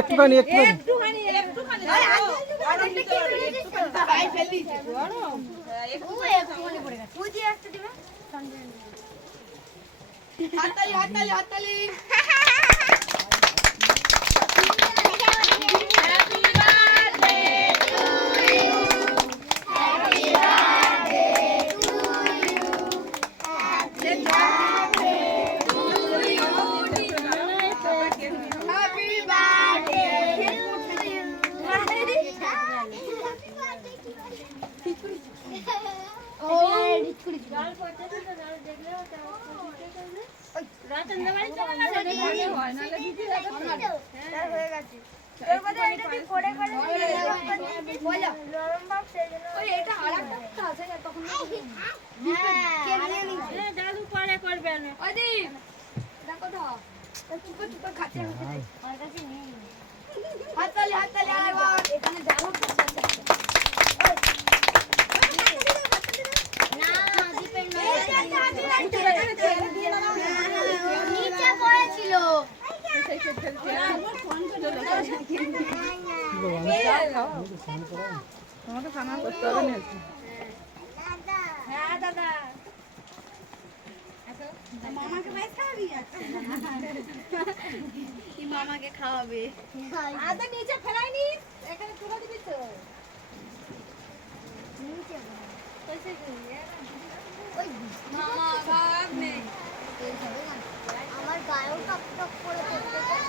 একটুখানি হাততালি এখানে যাবো তোমাকে খানা করতে হবে না। হ্যাঁ দাদা মামাকে ভাই খাওয়াবি? কি মামাকে খাওয়াবে? আদা নিচে ফেলাইনি, এখানে তুলে দিবি তো। নিচে কইছে কি ওই মামা ভাব নেই আমার গায়েও টপ টপ করে পড়তে যায়।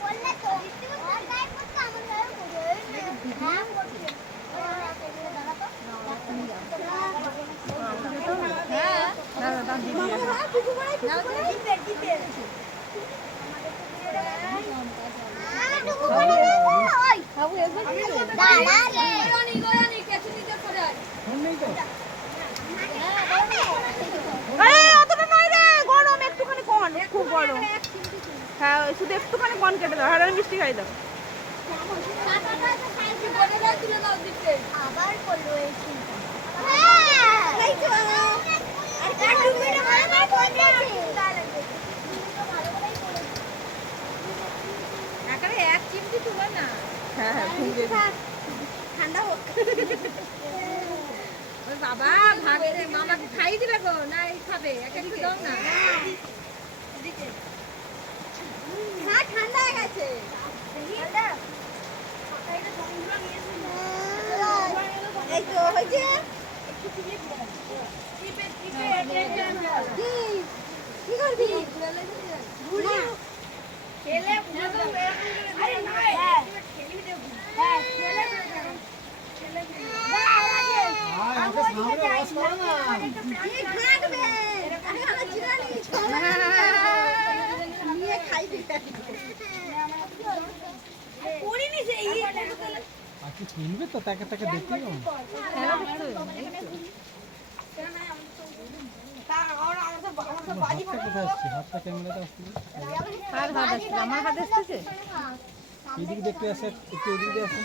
বললে তো আর গায়ে পড়তে আমার গায়েও পড়ে। হ্যাঁ পড়ছে। দাদা তো হ্যাঁ দাদা দাম দিবি। মামা কিছু বড়াই দিতে দিতে ওই খাবো একবার দাঁড়া রে গোয়ানি কিছু নিতে করে ফোন নেই তো। অতটা নয় রে, গরম একটুখানি কন, খুব গরম। হ্যাঁ শুধু একটুখানি কন কেটে দাও, আর মিষ্টি খাই দাও। আবার করলো এসে এক চিমটি তুলো না। হ্যাঁ হ্যাঁ ঠান্ডা হোক। বাবা ভাবে মামাকে খাইয়ে দিবে গো, না এই খাবে একটু দাও না। হ্যাঁ ঠান্ডা হয়ে গেছে। এই তো হয়েছে। কি করবি? খেলে কিনবে তো তাকে তাকে দেখতে হাতটা ক্যামেরাতে আসছে, আমার হাত আসতেছে। এইদিকে দেখতে আসে, একটু ওইদিকে আসে,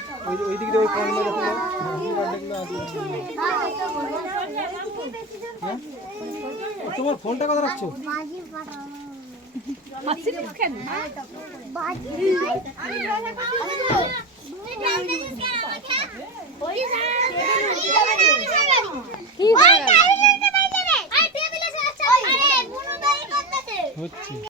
ওই দিকে ওই কর্নারে দেখলো তোমার ফোনটা কথা রাখছো? হচ্ছে